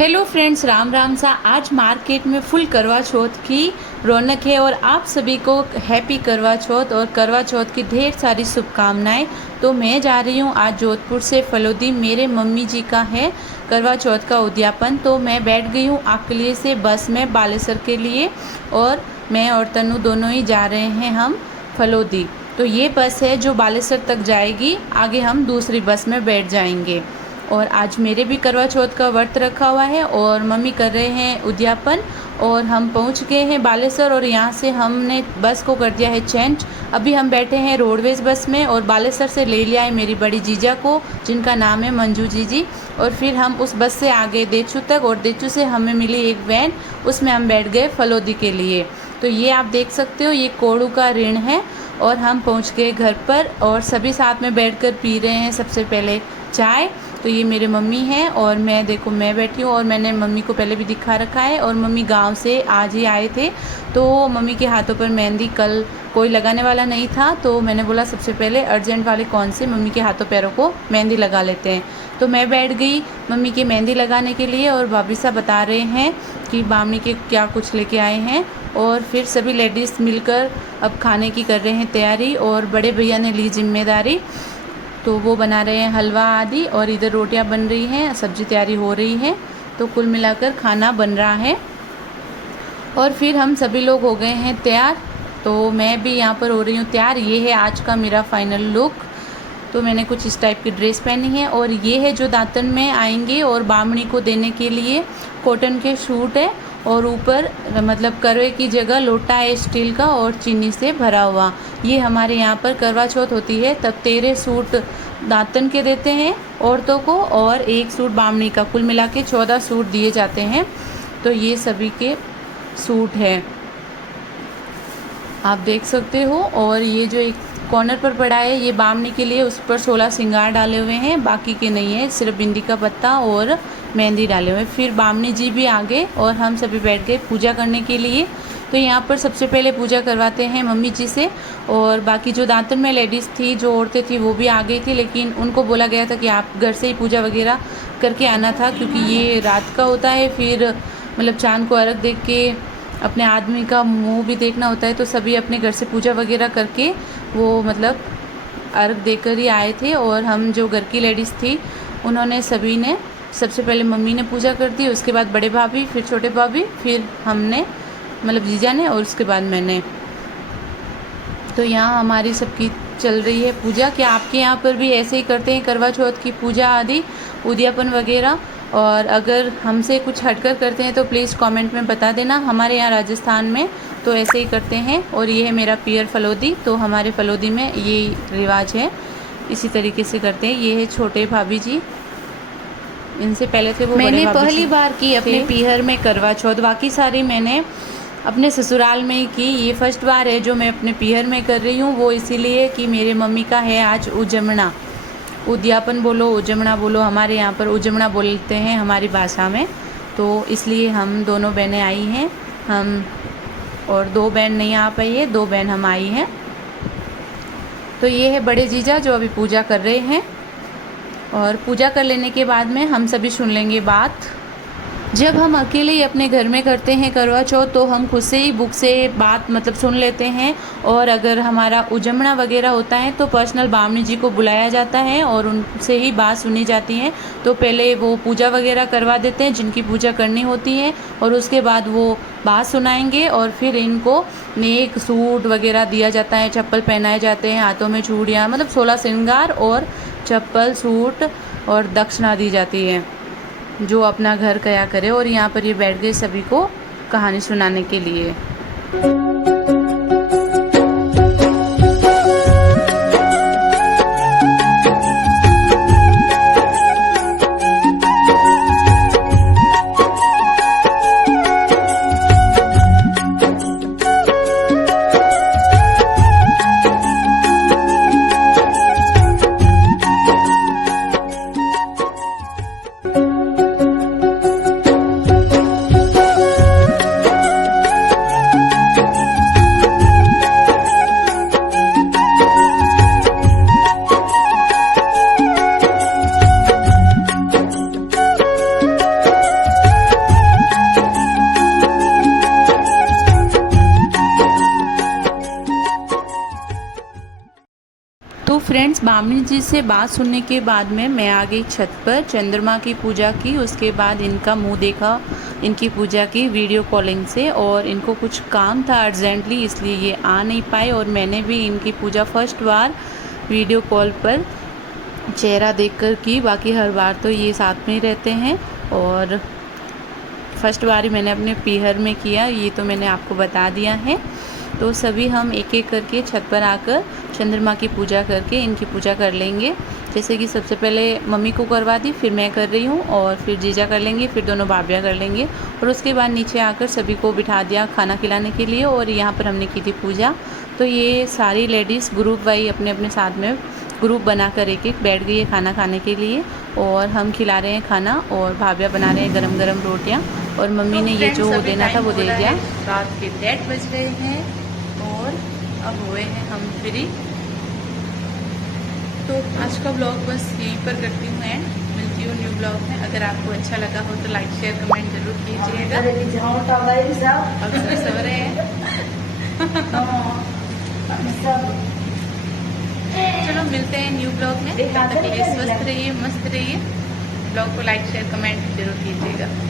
Hello friends, Ram Ram सा। आज market में फुल करवा चौथ की रौनक है और आप सभी को हैप्पी करवा चौथ और करवा चौथ की ढेर सारी शुभकामनाएं। तो मैं जा रही हूँ आज जोधपुर से फलोदी। मेरे मम्मी जी का है करवा चौथ का उद्यापन। तो मैं बैठ गई हूँ आकलिए से बस में बालेसर के लिए और मैं और तनु दोनों ही जा रहे हैं हम फलोदी। तो ये बस है जो बालेसर तक जाएगी, आगे हम दूसरी बस में बैठ जाएंगे। और आज मेरे भी करवा चौथ का व्रत रखा हुआ है और मम्मी कर रहे हैं उद्यापन। और हम पहुंच गए हैं बालेसर और यहाँ से हमने बस को कर दिया है चेंज। अभी हम बैठे हैं रोडवेज बस में और बालेसर से ले लिया है मेरी बड़ी जीजा को, जिनका नाम है मंजू जी। और फिर हम उस बस से आ गए देचू तक और देचू से हमें मिली एक वैन, उसमें हम बैठ गए फलोदी के लिए। तो ये आप देख सकते हो, ये कोड़ू का ऋण है। और हम पहुँच गए घर पर और सभी साथ में बैठ कर पी रहे हैं सबसे पहले चाय। तो ये मेरे मम्मी हैं और मैं, देखो मैं बैठी हूँ और मैंने मम्मी को पहले भी दिखा रखा है। और मम्मी गांव से आज ही आए थे तो मम्मी के हाथों पर मेहंदी कल कोई लगाने वाला नहीं था, तो मैंने बोला सबसे पहले अर्जेंट वाले कौन से मम्मी के हाथों पैरों को मेहंदी लगा लेते हैं। तो मैं बैठ गई मम्मी की मेहंदी लगाने के लिए और भाभी साहब बता रहे हैं कि बामनी के क्या कुछ लेके आए हैं। और फिर सभी लेडीज़ मिलकर अब खाने की कर रहे हैं तैयारी और बड़े भैया ने ली जिम्मेदारी। तो वो बना रहे हैं हलवा आदि और इधर रोटियां बन रही हैं, सब्जी तैयारी हो रही है। तो कुल मिलाकर खाना बन रहा है। और फिर हम सभी लोग हो गए हैं तैयार। तो मैं भी यहाँ पर हो रही हूँ तैयार। ये है आज का मेरा फाइनल लुक। तो मैंने कुछ इस टाइप की ड्रेस पहनी है और ये है जो दातन में आएंगे और बामणी को देने के लिए कॉटन के सूट है और ऊपर मतलब करवे की जगह लोटा है स्टील का और चीनी से भरा हुआ। ये हमारे यहाँ पर करवा चौथ होती है तब 13 सूट दातन के देते हैं औरतों को और एक सूट बामणी का, कुल मिला के 14 सूट दिए जाते हैं। तो ये सभी के सूट है, आप देख सकते हो। और ये जो एक कॉर्नर पर पड़ा है ये बामणी के लिए, उस पर 16 श्रृंगार डाले हुए हैं, बाकी के नहीं है, सिर्फ बिंदी का पत्ता और मेहंदी डाले हुए। फिर बामणी जी भी आ गए और हम सभी बैठ गए पूजा करने के लिए। तो यहाँ पर सबसे पहले पूजा करवाते हैं मम्मी जी से और बाकी जो दातन में लेडीज़ थी, जो औरतें थी, वो भी आ गई थी, लेकिन उनको बोला गया था कि आप घर से ही पूजा वगैरह करके आना था, क्योंकि ये रात का होता है। फिर मतलब चाँद को अर्घ देख के अपने आदमी का मुंह भी देखना होता है। तो सभी अपने घर से पूजा वगैरह करके वो मतलब अर्घ देकर ही आए थे। और हम जो घर की लेडीज़ थी उन्होंने सभी ने, सबसे पहले मम्मी ने पूजा कर दी, उसके बाद बड़े भाभी, फिर छोटे भाभी, फिर हमने मतलब जीजा ने और उसके बाद मैंने। तो यहाँ हमारी सबकी चल रही है पूजा। क्या आपके यहाँ पर भी ऐसे ही करते हैं करवा चौथ की पूजा आदि, उद्यापन वगैरह? और अगर हमसे कुछ हटकर करते हैं तो प्लीज़ कमेंट में बता देना। हमारे यहाँ राजस्थान में तो ऐसे ही करते हैं। और ये है मेरा पियर फलोदी, तो हमारे फलोदी में ये रिवाज है, इसी तरीके से करते हैं। ये है छोटे भाभी जी, इनसे पहले थे वो मैंने पहली बार की अपने पीहर में करवा चौथ, बाकी सारी मैंने अपने ससुराल में ही की। ये फर्स्ट बार है जो मैं अपने पीहर में कर रही हूँ, वो इसीलिए कि मेरे मम्मी का है आज उजमना। उद्यापन बोलो उजमना बोलो, हमारे यहाँ पर उजमना बोलते हैं हमारी भाषा में। तो इसलिए हम दोनों बहनें आई हैं, हम और 2 बहन नहीं आ पाई है, 2 बहन हम आई हैं। तो ये है बड़े जीजा जो अभी पूजा कर रहे हैं। और पूजा कर लेने के बाद में हम सभी सुन लेंगे बात। जब हम अकेले ही अपने घर में करते हैं करवा चौथ तो हम खुद से ही बुक से बात मतलब सुन लेते हैं। और अगर हमारा उजमना वगैरह होता है तो पर्सनल बामणी जी को बुलाया जाता है और उनसे ही बात सुनी जाती है। तो पहले वो पूजा वगैरह करवा देते हैं जिनकी पूजा करनी होती है और उसके बाद वो बात सुनाएंगे और फिर इनको नेक सूट वगैरह दिया जाता है, चप्पल पहनाए जाते हैं, हाथों में चूड़ियाँ, मतलब 16 श्रृंगार और चप्पल, सूट और दक्षिणा दी जाती है, जो अपना घर कया करे। और यहाँ पर ये बैठ गए सभी को कहानी सुनाने के लिए। फ्रेंड्स, बामनी जी से बात सुनने के बाद में मैं आ गई छत पर, चंद्रमा की पूजा की। उसके बाद इनका मुंह देखा, इनकी पूजा की वीडियो कॉलिंग से, और इनको कुछ काम था अर्जेंटली, इसलिए ये आ नहीं पाए। और मैंने भी इनकी पूजा फर्स्ट बार वीडियो कॉल पर चेहरा देखकर की, बाकी हर बार तो ये साथ में ही रहते हैं। और फर्स्ट बार ही मैंने अपने पीहर में किया, ये तो मैंने आपको बता दिया है। तो सभी हम एक एक करके छत पर आकर चंद्रमा की पूजा करके इनकी पूजा कर लेंगे। जैसे कि सबसे पहले मम्मी को करवा दी, फिर मैं कर रही हूँ, और फिर जीजा कर लेंगे, फिर दोनों भाभियाँ कर लेंगे। और उसके बाद नीचे आकर सभी को बिठा दिया खाना खिलाने के लिए, और यहाँ पर हमने की थी पूजा। तो ये सारी लेडीज़ ग्रुप वाइज अपने अपने साथ में ग्रुप बनाकर एक एक बैठ गई है खाना खाने के लिए, और हम खिला रहे हैं खाना, और भाभियाँ बना रहे हैं गरम गरम रोटियाँ। और मम्मी ने ये जो देना था वो दे दिया। रात के 8 बज गए हैं और अब हुए हैं हम फ्री। तो आज का ब्लॉग बस यहीं पर करती हूँ एंड मिलती हूँ न्यू ब्लॉग में। अगर आपको अच्छा लगा हो तो लाइक शेयर कमेंट जरूर कीजिएगा। अब सब सो रहे हैं। चलो मिलते हैं न्यू ब्लॉग में, तब तक के लिए स्वस्थ रहिए, मस्त रहिए। ब्लॉग को लाइक शेयर कमेंट जरूर कीजिएगा।